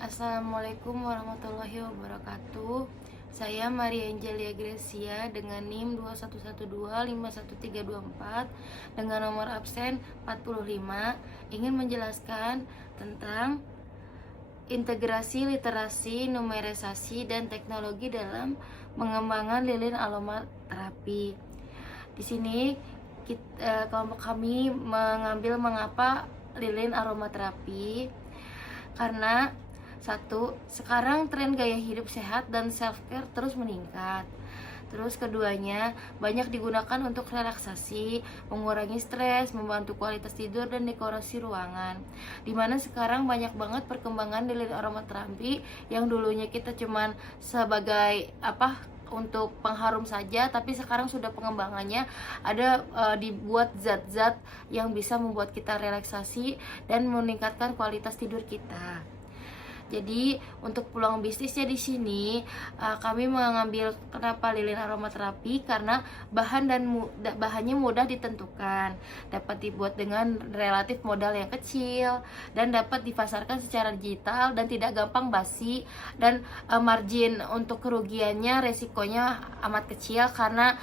Assalamualaikum warahmatullahi wabarakatuh. Saya Maria Angelia Gracia dengan NIM 211251324 dengan nomor absen 45 ingin menjelaskan tentang integrasi literasi, numerisasi, dan teknologi dalam pengembangan lilin aromaterapi. Di sini kelompok kami mengambil mengapa lilin aromaterapi, karena satu, sekarang tren gaya hidup sehat dan self-care terus meningkat. Terus keduanya, banyak digunakan untuk relaksasi, mengurangi stres, membantu kualitas tidur dan dekorasi ruangan. Dimana sekarang banyak banget perkembangan lilin aromaterapi yang dulunya kita cuman sebagai untuk pengharum saja, tapi sekarang sudah pengembangannya ada dibuat zat-zat yang bisa membuat kita relaksasi dan meningkatkan kualitas tidur kita. Jadi untuk peluang bisnisnya di sini kami mengambil kenapa lilin aromaterapi, karena bahannya mudah ditentukan, dapat dibuat dengan relatif modal yang kecil dan dapat dipasarkan secara digital dan tidak gampang basi, dan margin untuk kerugiannya resikonya amat kecil karena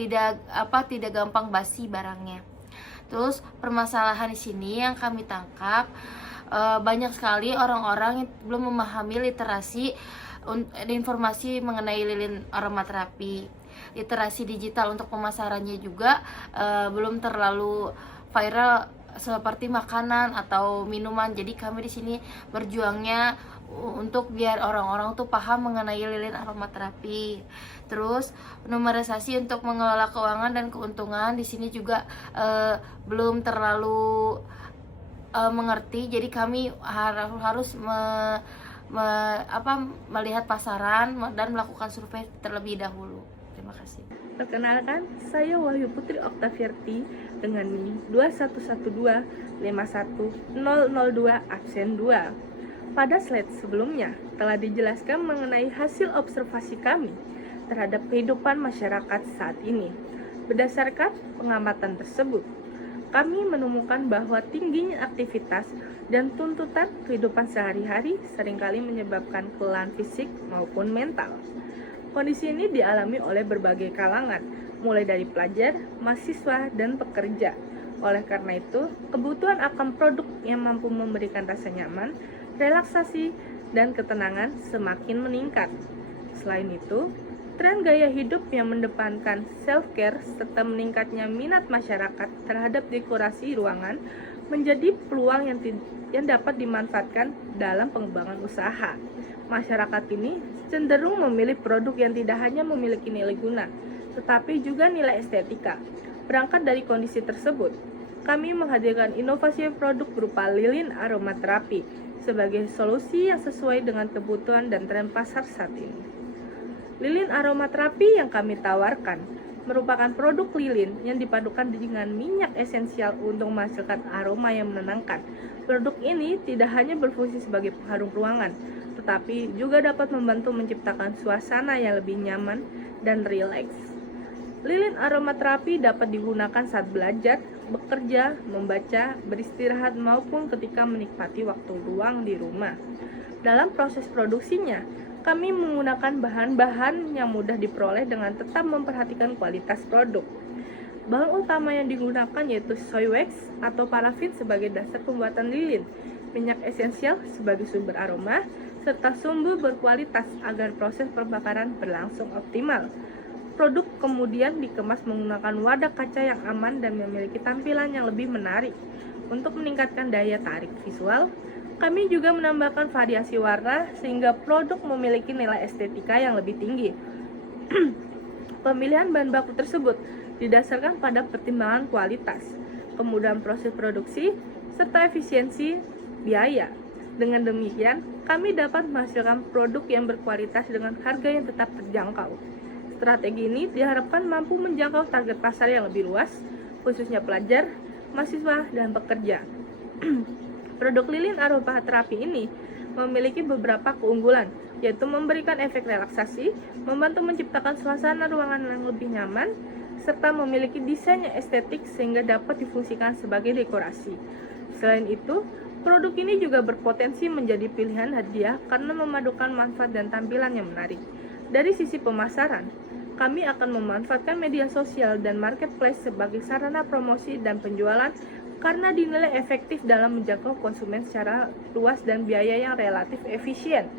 tidak gampang basi barangnya. Terus permasalahan di sini yang kami tangkap, banyak sekali orang-orang yang belum memahami literasi informasi mengenai lilin aromaterapi. Literasi digital untuk pemasarannya juga belum terlalu viral seperti makanan atau minuman. Jadi kami di sini berjuangnya untuk biar orang-orang tuh paham mengenai lilin aromaterapi. Terus numerisasi untuk mengelola keuangan dan keuntungan di sini juga belum terlalu mengerti. Jadi kami harus melihat pasaran dan melakukan survei terlebih dahulu. Terima kasih. Perkenalkan, saya Wahyu Putri Oktaviarti dengan NIM 211251002 absen 2. Pada slide sebelumnya telah dijelaskan mengenai hasil observasi kami terhadap kehidupan masyarakat saat ini. Berdasarkan pengamatan tersebut, kami menemukan bahwa tingginya aktivitas dan tuntutan kehidupan sehari-hari seringkali menyebabkan kelelahan fisik maupun mental. Kondisi ini dialami oleh berbagai kalangan, mulai dari pelajar, mahasiswa, dan pekerja. Oleh karena itu, kebutuhan akan produk yang mampu memberikan rasa nyaman, relaksasi, dan ketenangan semakin meningkat. Selain itu, tren gaya hidup yang mendepankan self-care serta meningkatnya minat masyarakat terhadap dekorasi ruangan menjadi peluang yang dapat dimanfaatkan dalam pengembangan usaha. Masyarakat ini cenderung memilih produk yang tidak hanya memiliki nilai guna, tetapi juga nilai estetika. Berangkat dari kondisi tersebut, kami menghadirkan inovasi produk berupa lilin aromaterapi sebagai solusi yang sesuai dengan kebutuhan dan tren pasar saat ini. Lilin aromaterapi yang kami tawarkan merupakan produk lilin yang dipadukan dengan minyak esensial untuk menghasilkan aroma yang menenangkan. Produk ini tidak hanya berfungsi sebagai pengharum ruangan, tetapi juga dapat membantu menciptakan suasana yang lebih nyaman dan rileks. Lilin aromaterapi dapat digunakan saat belajar, bekerja, membaca, beristirahat, maupun ketika menikmati waktu luang di rumah. Dalam proses produksinya, kami menggunakan bahan-bahan yang mudah diperoleh dengan tetap memperhatikan kualitas produk. Bahan utama yang digunakan yaitu soy wax atau parafin sebagai dasar pembuatan lilin, minyak esensial sebagai sumber aroma, serta sumbu berkualitas agar proses pembakaran berlangsung optimal. Produk kemudian dikemas menggunakan wadah kaca yang aman dan memiliki tampilan yang lebih menarik. Untuk meningkatkan daya tarik visual, kami juga menambahkan variasi warna sehingga produk memiliki nilai estetika yang lebih tinggi. Pemilihan bahan baku tersebut didasarkan pada pertimbangan kualitas, kemudahan proses produksi, serta efisiensi biaya. Dengan demikian, kami dapat menghasilkan produk yang berkualitas dengan harga yang tetap terjangkau. Strategi ini diharapkan mampu menjangkau target pasar yang lebih luas, khususnya pelajar, mahasiswa, dan pekerja. Produk lilin aromaterapi ini memiliki beberapa keunggulan, yaitu memberikan efek relaksasi, membantu menciptakan suasana ruangan yang lebih nyaman, serta memiliki desain yang estetik sehingga dapat difungsikan sebagai dekorasi. Selain itu, Produk ini juga berpotensi menjadi pilihan hadiah karena memadukan manfaat dan tampilan yang menarik. Dari sisi pemasaran, kami akan memanfaatkan media sosial dan marketplace sebagai sarana promosi dan penjualan karena dinilai efektif dalam menjangkau konsumen secara luas dan biaya yang relatif efisien.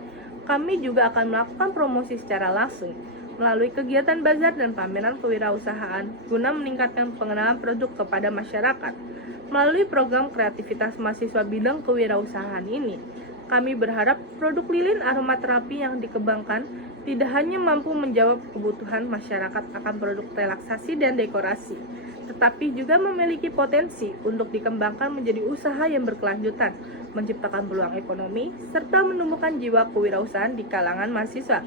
Kami juga akan melakukan promosi secara langsung melalui kegiatan bazar dan pameran kewirausahaan guna meningkatkan pengenalan produk kepada masyarakat. Melalui program kreativitas mahasiswa bidang kewirausahaan ini, kami berharap produk lilin aromaterapi yang dikembangkan tidak hanya mampu menjawab kebutuhan masyarakat akan produk relaksasi dan dekorasi, tetapi juga memiliki potensi untuk dikembangkan menjadi usaha yang berkelanjutan, menciptakan peluang ekonomi, serta menumbuhkan jiwa kewirausahaan di kalangan mahasiswa.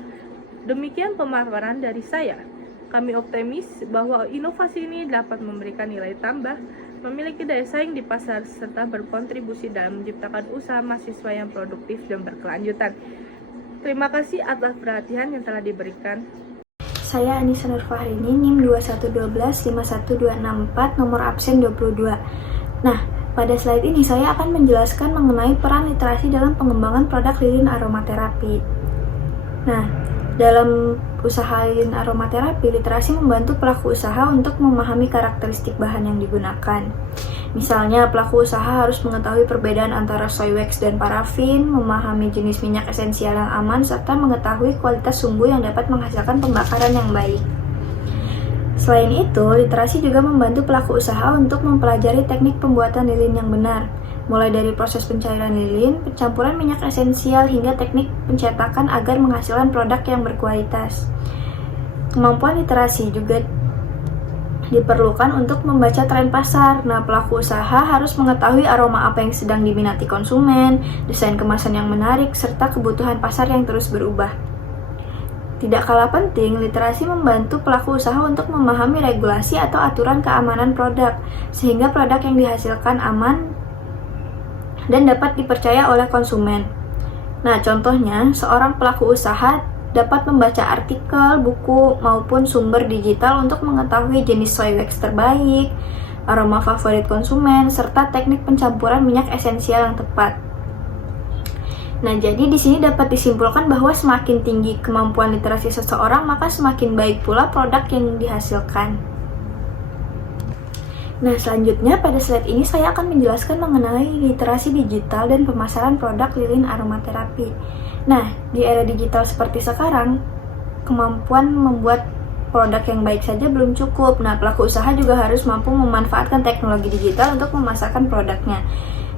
Demikian pemaparan dari saya. Kami optimis bahwa inovasi ini dapat memberikan nilai tambah, memiliki daya saing di pasar, serta berkontribusi dalam menciptakan usaha mahasiswa yang produktif dan berkelanjutan. Terima kasih atas perhatian yang telah diberikan. Saya Anissa Nurfahrini, NIM 21251251264, nomor absen 22. Nah, pada slide ini saya akan menjelaskan mengenai peran literasi dalam pengembangan produk lilin aromaterapi. Nah, dalam usaha lilin aromaterapi, literasi membantu pelaku usaha untuk memahami karakteristik bahan yang digunakan. Misalnya, pelaku usaha harus mengetahui perbedaan antara soy wax dan parafin, memahami jenis minyak esensial yang aman, serta mengetahui kualitas sumbu yang dapat menghasilkan pembakaran yang baik. Selain itu, literasi juga membantu pelaku usaha untuk mempelajari teknik pembuatan lilin yang benar, mulai dari proses pencairan lilin, pencampuran minyak esensial, hingga teknik pencetakan agar menghasilkan produk yang berkualitas. Kemampuan literasi juga diperlukan untuk membaca tren pasar. Nah, pelaku usaha harus mengetahui aroma apa yang sedang diminati konsumen, desain kemasan yang menarik, serta kebutuhan pasar yang terus berubah. Tidak kalah penting, literasi membantu pelaku usaha untuk memahami regulasi atau aturan keamanan produk, sehingga produk yang dihasilkan aman dan dapat dipercaya oleh konsumen. Nah, contohnya, seorang pelaku usaha dapat membaca artikel, buku, maupun sumber digital untuk mengetahui jenis soy wax terbaik, aroma favorit konsumen, serta teknik pencampuran minyak esensial yang tepat. Nah, jadi di sini dapat disimpulkan bahwa semakin tinggi kemampuan literasi seseorang, maka semakin baik pula produk yang dihasilkan. Nah, selanjutnya pada slide ini saya akan menjelaskan mengenai literasi digital dan pemasaran produk lilin aromaterapi. Nah, di era digital seperti sekarang, kemampuan membuat produk yang baik saja belum cukup. Nah, pelaku usaha juga harus mampu memanfaatkan teknologi digital untuk memasarkan produknya.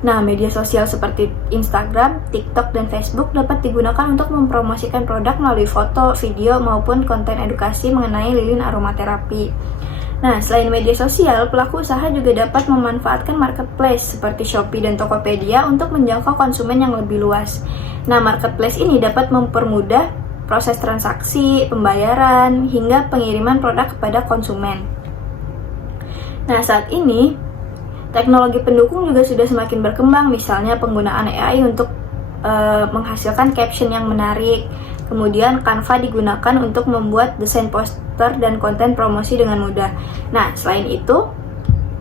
Nah, media sosial seperti Instagram, TikTok, dan Facebook dapat digunakan untuk mempromosikan produk melalui foto, video, maupun konten edukasi mengenai lilin aromaterapi. Nah, selain media sosial, pelaku usaha juga dapat memanfaatkan marketplace seperti Shopee dan Tokopedia untuk menjangkau konsumen yang lebih luas. Nah, marketplace ini dapat mempermudah proses transaksi, pembayaran, hingga pengiriman produk kepada konsumen. Nah, saat ini, teknologi pendukung juga sudah semakin berkembang, misalnya penggunaan AI untuk menghasilkan caption yang menarik. Kemudian Canva digunakan untuk membuat desain poster dan konten promosi dengan mudah. Nah, selain itu,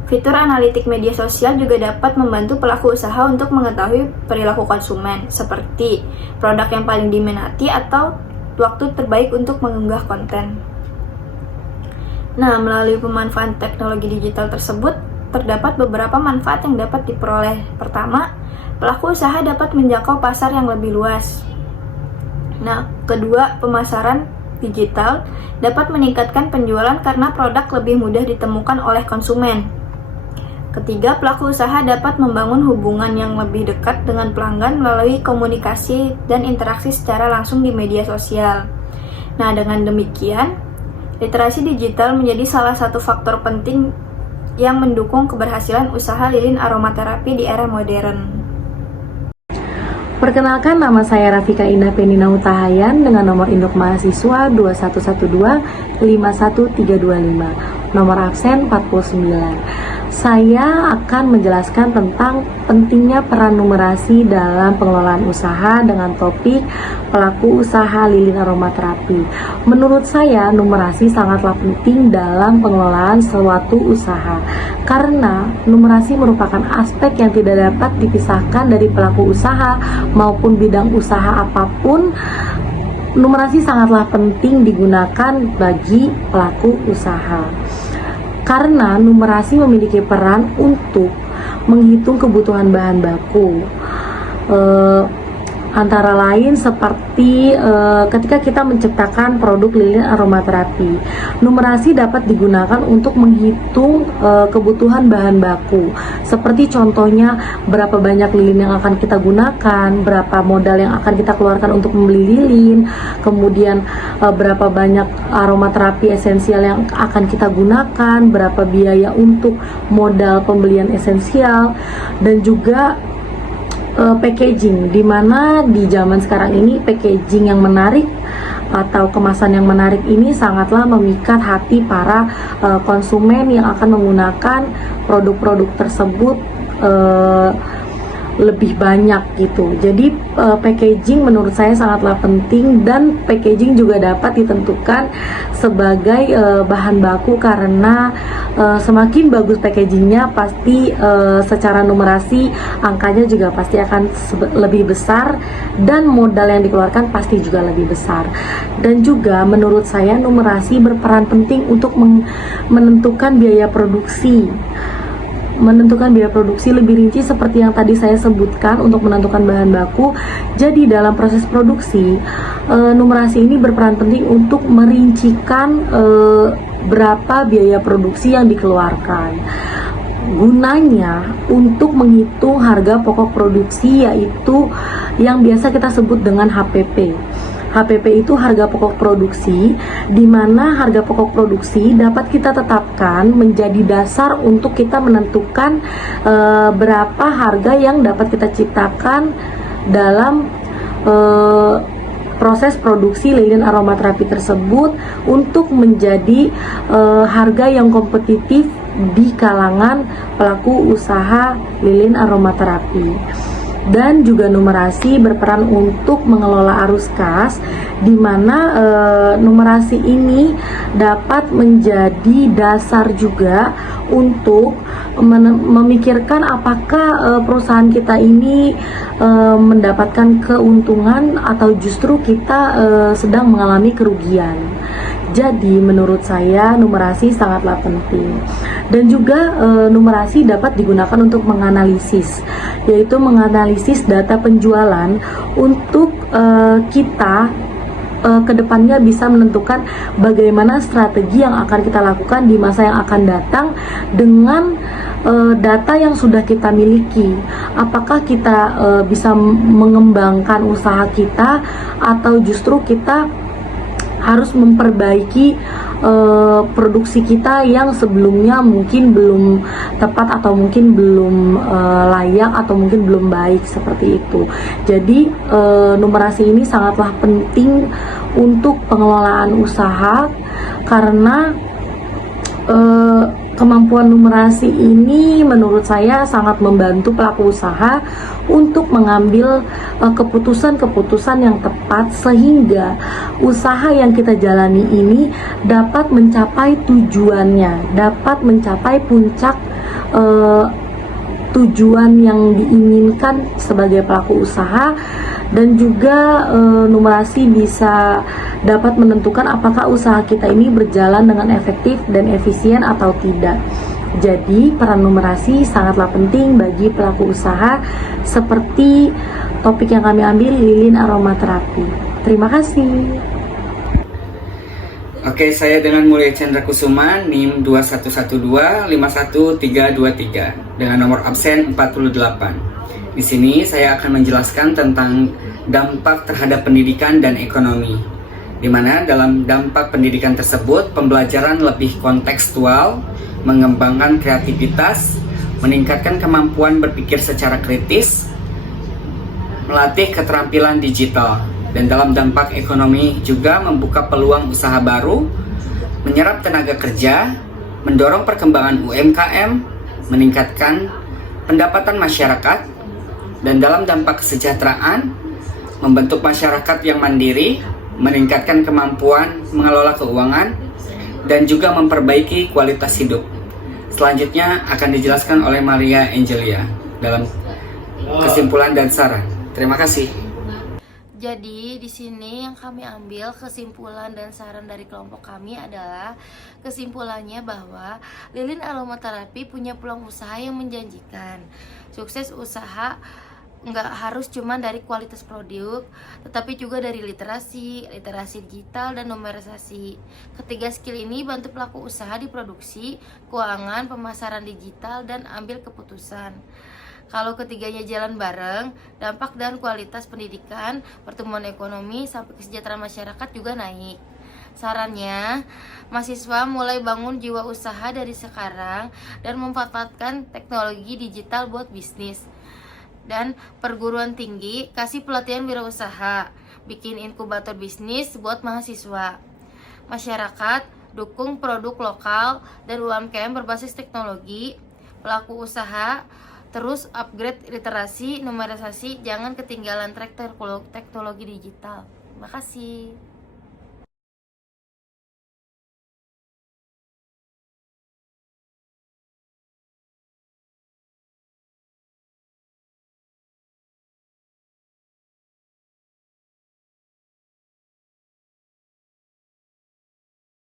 fitur analitik media sosial juga dapat membantu pelaku usaha untuk mengetahui perilaku konsumen, seperti produk yang paling diminati atau waktu terbaik untuk mengunggah konten. Nah, melalui pemanfaatan teknologi digital tersebut, terdapat beberapa manfaat yang dapat diperoleh. Pertama, pelaku usaha dapat menjangkau pasar yang lebih luas. Nah, kedua, pemasaran digital dapat meningkatkan penjualan karena produk lebih mudah ditemukan oleh konsumen. Ketiga, pelaku usaha dapat membangun hubungan yang lebih dekat dengan pelanggan melalui komunikasi dan interaksi secara langsung di media sosial. Nah, dengan demikian, literasi digital menjadi salah satu faktor penting yang mendukung keberhasilan usaha lilin aromaterapi di era modern. Perkenalkan, nama saya Rafika Indah Penina Utahayan dengan nomor induk mahasiswa 2112-51325, nomor absen 49. saya akan menjelaskan tentang pentingnya peran numerasi dalam pengelolaan usaha dengan topik pelaku usaha lilin aromaterapi. Menurut saya, numerasi sangatlah penting dalam pengelolaan suatu usaha karena numerasi merupakan aspek yang tidak dapat dipisahkan dari pelaku usaha maupun bidang usaha apapun. Numerasi sangatlah penting digunakan bagi pelaku usaha karena numerasi memiliki peran untuk menghitung kebutuhan bahan baku, antara lain seperti ketika kita menciptakan produk lilin aromaterapi, numerasi dapat digunakan untuk menghitung kebutuhan bahan baku, seperti contohnya berapa banyak lilin yang akan kita gunakan, berapa modal yang akan kita keluarkan untuk membeli lilin, kemudian berapa banyak aromaterapi esensial yang akan kita gunakan, berapa biaya untuk modal pembelian esensial, dan juga packaging, dimana di zaman sekarang ini packaging yang menarik atau kemasan yang menarik ini sangatlah memikat hati para konsumen yang akan menggunakan produk-produk tersebut lebih banyak gitu. Jadi packaging menurut saya sangatlah penting, dan packaging juga dapat ditentukan sebagai bahan baku karena semakin bagus packagingnya pasti secara numerasi angkanya juga pasti akan lebih besar dan modal yang dikeluarkan pasti juga lebih besar. Dan juga menurut saya numerasi berperan penting untuk menentukan biaya produksi lebih rinci seperti yang tadi saya sebutkan untuk menentukan bahan baku. Jadi dalam proses produksi, numerasi ini berperan penting untuk merincikan berapa biaya produksi yang dikeluarkan. Gunanya untuk menghitung harga pokok produksi, yaitu yang biasa kita sebut dengan HPP. HPP itu harga pokok produksi, di mana harga pokok produksi dapat kita tetapkan menjadi dasar untuk kita menentukan berapa harga yang dapat kita ciptakan dalam proses produksi lilin aromaterapi tersebut untuk menjadi harga yang kompetitif di kalangan pelaku usaha lilin aromaterapi. Dan juga numerasi berperan untuk mengelola arus kas, di mana numerasi ini dapat menjadi dasar juga untuk memikirkan apakah perusahaan kita ini mendapatkan keuntungan atau justru kita sedang mengalami kerugian. Jadi menurut saya numerasi sangatlah penting. Dan juga numerasi dapat digunakan untuk menganalisis, yaitu menganalisis data penjualan untuk kita kedepannya bisa menentukan bagaimana strategi yang akan kita lakukan di masa yang akan datang dengan data yang sudah kita miliki. Apakah kita bisa mengembangkan usaha kita atau justru kita harus memperbaiki produksi kita yang sebelumnya mungkin belum tepat atau mungkin belum layak atau mungkin belum baik, seperti itu. Jadi numerasi ini sangatlah penting untuk pengelolaan usaha karena kemampuan numerasi ini menurut saya sangat membantu pelaku usaha untuk mengambil keputusan-keputusan yang tepat sehingga usaha yang kita jalani ini dapat mencapai tujuannya, dapat mencapai puncak tujuan yang diinginkan sebagai pelaku usaha. Dan juga numerasi bisa dapat menentukan apakah usaha kita ini berjalan dengan efektif dan efisien atau tidak. Jadi peran numerasi sangatlah penting bagi pelaku usaha, seperti topik yang kami ambil, lilin aromaterapi. Terima kasih. Oke, saya dengan Mulia Chandra Kusuma, NIM 211251323 dengan nomor absen 48. Di sini saya akan menjelaskan tentang dampak terhadap pendidikan dan ekonomi, di mana dalam dampak pendidikan tersebut pembelajaran lebih kontekstual, mengembangkan kreativitas, meningkatkan kemampuan berpikir secara kritis, melatih keterampilan digital, dan dalam dampak ekonomi juga membuka peluang usaha baru, menyerap tenaga kerja, mendorong perkembangan UMKM, meningkatkan pendapatan masyarakat, dan dalam dampak kesejahteraan, membentuk masyarakat yang mandiri, meningkatkan kemampuan mengelola keuangan, dan juga memperbaiki kualitas hidup. Selanjutnya akan dijelaskan oleh Maria Angelia dalam kesimpulan dan saran. Terima kasih. Jadi di sini yang kami ambil kesimpulan dan saran dari kelompok kami adalah kesimpulannya bahwa lilin aromaterapi punya peluang usaha yang menjanjikan. Sukses usaha nggak harus cuma dari kualitas produk, tetapi juga dari literasi digital, dan numerisasi. Ketiga skill ini bantu pelaku usaha di produksi, keuangan, pemasaran digital, dan ambil keputusan. Kalau ketiganya jalan bareng, dampak dan kualitas pendidikan, pertumbuhan ekonomi, sampai kesejahteraan masyarakat juga naik. Sarannya, mahasiswa mulai bangun jiwa usaha dari sekarang dan memanfaatkan teknologi digital buat bisnis. Dan perguruan tinggi kasih pelatihan wirausaha, bikin inkubator bisnis buat mahasiswa. Masyarakat dukung produk lokal dan UMKM berbasis teknologi. Pelaku usaha terus upgrade literasi, numerisasi, jangan ketinggalan track teknologi digital. Terima kasih.